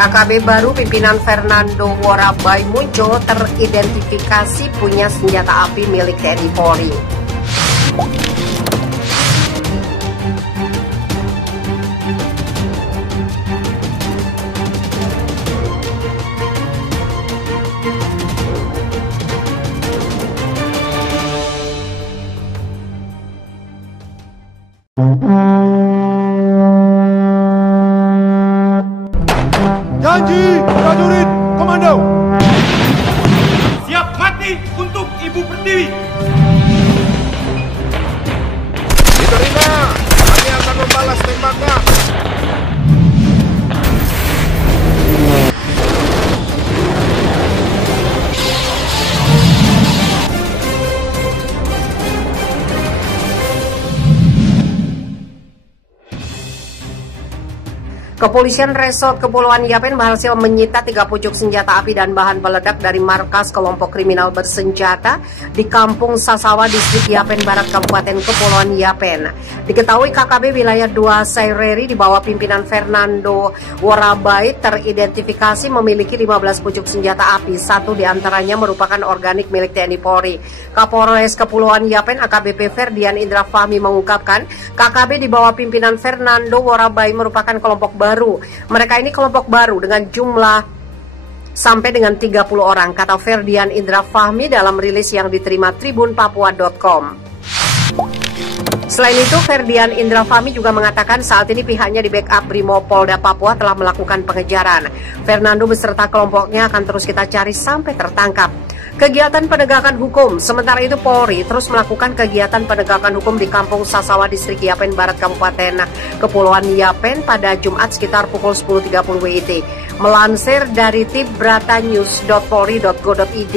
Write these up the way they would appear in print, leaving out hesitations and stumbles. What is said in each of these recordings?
KKB baru pimpinan Fernando Worabai muncul teridentifikasi punya senjata api milik TNI Polri. Janji prajurit komando. Siap mati untuk Ibu Pertiwi. Diterima. Kami akan membalas tembaknya. Kepolisian Resort Kepulauan Yapen berhasil menyita 3 pucuk senjata api dan bahan peledak dari markas kelompok kriminal bersenjata di Kampung Sasawa, Distrik Yapen Barat, Kabupaten Kepulauan Yapen. Diketahui KKB wilayah 2 Saireri di bawah pimpinan Fernando Worabai teridentifikasi memiliki 15 pucuk senjata api. 1 diantaranya merupakan organik milik TNI Polri. Kapolres Kepulauan Yapen AKBP Ferdian Indra Fahmi mengungkapkan KKB di bawah pimpinan Fernando Worabai merupakan kelompok baru. Mereka ini kelompok baru dengan jumlah sampai dengan 30 orang, kata Ferdian Indra Fahmi dalam rilis yang diterima tribunpapua.com. Selain itu, Ferdian Indra Fahmi juga mengatakan saat ini pihaknya di backup Brimopolda Papua telah melakukan pengejaran. Fernando beserta kelompoknya akan terus kita cari sampai tertangkap. Kegiatan penegakan hukum. Sementara itu Polri terus melakukan kegiatan penegakan hukum di Kampung Sasawa, Distrik Yapen Barat, Kabupaten Kepulauan Yapen pada Jumat sekitar pukul 10.30 WIT. Melansir dari tip.bratanews.polri.go.id,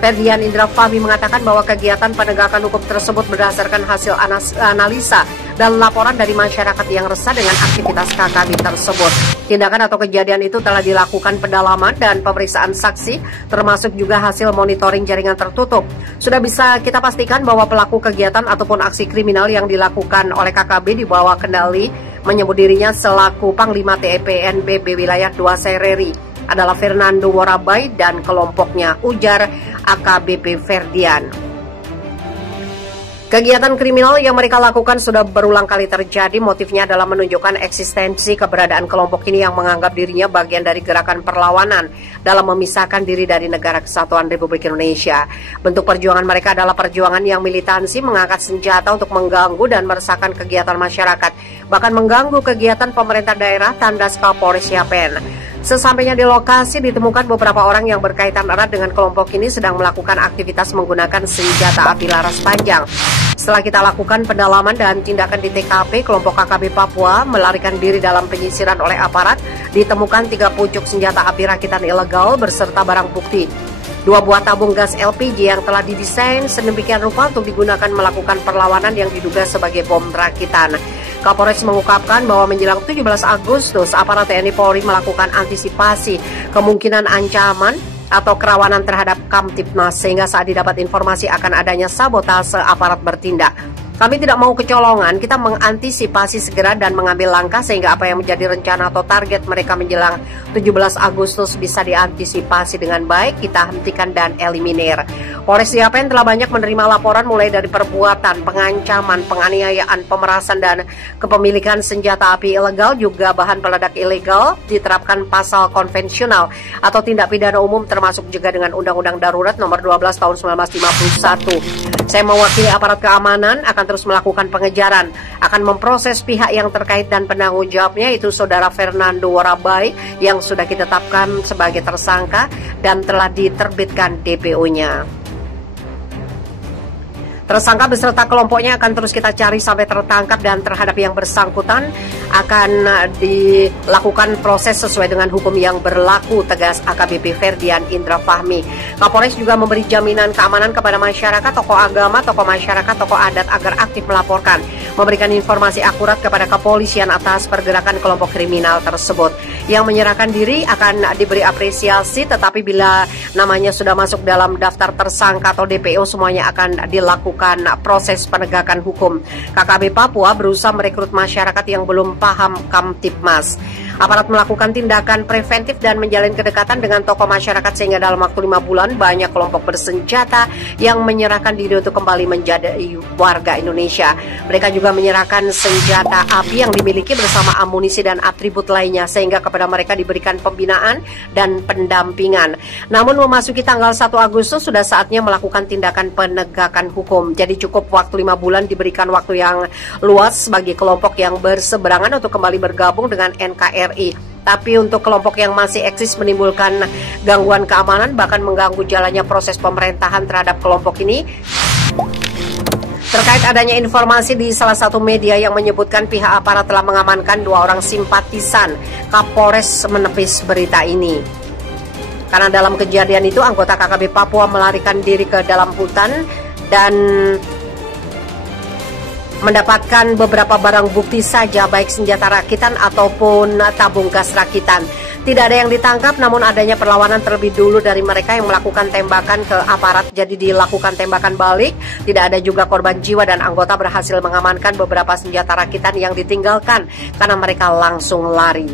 Ferdian Indra Fahmi mengatakan bahwa kegiatan penegakan hukum tersebut berdasarkan hasil analisa dan laporan dari masyarakat yang resah dengan aktivitas KKB tersebut. Tindakan atau kejadian itu telah dilakukan pendalaman dan pemeriksaan saksi, termasuk juga hasil monitoring jaringan tertutup. Sudah bisa kita pastikan bahwa pelaku kegiatan ataupun aksi kriminal yang dilakukan oleh KKB di bawah kendali menyebut dirinya selaku Panglima TPNBB wilayah 2 Saireri adalah Fernando Worabai dan kelompoknya, ujar AKBP Ferdian. Kegiatan kriminal yang mereka lakukan sudah berulang kali terjadi. Motifnya adalah menunjukkan eksistensi keberadaan kelompok ini yang menganggap dirinya bagian dari gerakan perlawanan dalam memisahkan diri dari Negara Kesatuan Republik Indonesia. Bentuk perjuangan mereka adalah perjuangan yang militansi, mengangkat senjata untuk mengganggu dan meresahkan kegiatan masyarakat, bahkan mengganggu kegiatan pemerintah daerah, tandas Kapolres Yapen. Sesampainya di lokasi ditemukan beberapa orang yang berkaitan erat dengan kelompok ini sedang melakukan aktivitas menggunakan senjata api laras panjang. Setelah kita lakukan pendalaman dan tindakan di TKP, kelompok KKB Papua melarikan diri dalam penyisiran oleh aparat. Ditemukan 3 pucuk senjata api rakitan ilegal beserta barang bukti. 2 buah tabung gas LPG yang telah didesain sedemikian rupa untuk digunakan melakukan perlawanan yang diduga sebagai bom rakitan. Kapolres mengungkapkan bahwa menjelang 17 Agustus, aparat TNI Polri melakukan antisipasi kemungkinan ancaman atau kerawanan terhadap Kamtipmas, sehingga saat didapat informasi akan adanya sabotase, aparat bertindak. Kami tidak mau kecolongan, kita mengantisipasi segera dan mengambil langkah sehingga apa yang menjadi rencana atau target mereka menjelang 17 Agustus bisa diantisipasi dengan baik, kita hentikan dan eliminir. Polres Yapen telah banyak menerima laporan mulai dari perbuatan, pengancaman, penganiayaan, pemerasan, dan kepemilikan senjata api ilegal, juga bahan peledak ilegal, diterapkan pasal konvensional atau tindak pidana umum termasuk juga dengan Undang-Undang Darurat Nomor 12 Tahun 1951. Saya mewakili aparat keamanan akan terus melakukan pengejaran, akan memproses pihak yang terkait dan penanggung jawabnya, itu Saudara Fernando Worabai yang sudah kita tetapkan sebagai tersangka dan telah diterbitkan DPO-nya. Tersangka beserta kelompoknya akan terus kita cari sampai tertangkap dan terhadap yang bersangkutan akan dilakukan proses sesuai dengan hukum yang berlaku, tegas AKBP Ferdian Indra Fahmi. Kapolres juga memberi jaminan keamanan kepada masyarakat, tokoh agama, tokoh masyarakat, tokoh adat agar aktif melaporkan, memberikan informasi akurat kepada kepolisian atas pergerakan kelompok kriminal tersebut. Yang menyerahkan diri akan diberi apresiasi, tetapi bila namanya sudah masuk dalam daftar tersangka atau DPO, semuanya akan dilakukan proses penegakan hukum. KKB Papua berusaha merekrut masyarakat yang belum paham Kamtipmas. Aparat melakukan tindakan preventif dan menjalin kedekatan dengan tokoh masyarakat sehingga dalam waktu 5 bulan banyak kelompok bersenjata yang menyerahkan diri untuk kembali menjadi warga Indonesia. Mereka juga menyerahkan senjata api yang dimiliki bersama amunisi dan atribut lainnya sehingga kepada mereka diberikan pembinaan dan pendampingan. Namun memasuki tanggal 1 Agustus sudah saatnya melakukan tindakan penegakan hukum. Jadi cukup waktu 5 bulan diberikan waktu yang luas bagi kelompok yang berseberangan untuk kembali bergabung dengan NKRI. Tapi untuk kelompok yang masih eksis menimbulkan gangguan keamanan bahkan mengganggu jalannya proses pemerintahan terhadap kelompok ini. Terkait adanya informasi di salah satu media yang menyebutkan pihak aparat telah mengamankan 2 orang simpatisan, Kapolres menepis berita ini. Karena dalam kejadian itu anggota KKB Papua melarikan diri ke dalam hutan dan mendapatkan beberapa barang bukti saja, baik senjata rakitan ataupun tabung gas rakitan. Tidak ada yang ditangkap, namun adanya perlawanan terlebih dulu dari mereka yang melakukan tembakan ke aparat. Jadi dilakukan tembakan balik, tidak ada juga korban jiwa dan anggota berhasil mengamankan beberapa senjata rakitan yang ditinggalkan karena mereka langsung lari.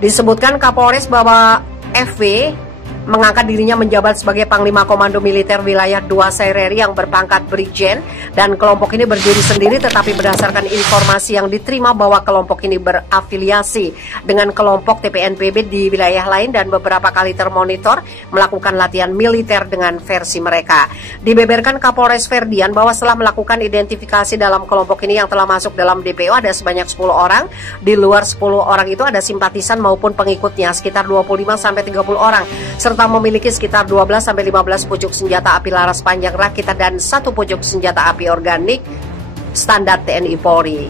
Disebutkan Kapolres bahwa FW mengangkat dirinya menjabat sebagai Panglima Komando Militer Wilayah 2 Sereri yang berpangkat Brigjen, dan kelompok ini berdiri sendiri tetapi berdasarkan informasi yang diterima bahwa kelompok ini berafiliasi dengan kelompok TPNPB di wilayah lain dan beberapa kali termonitor melakukan latihan militer dengan versi mereka. Dibeberkan Kapolres Ferdian bahwa setelah melakukan identifikasi dalam kelompok ini yang telah masuk dalam DPO ada sebanyak 10 orang. Di luar 10 orang itu ada simpatisan maupun pengikutnya sekitar 25-30 orang, serta memiliki sekitar 12-15 pucuk senjata api laras panjang rakitan dan 1 pucuk senjata api organik standar TNI Polri.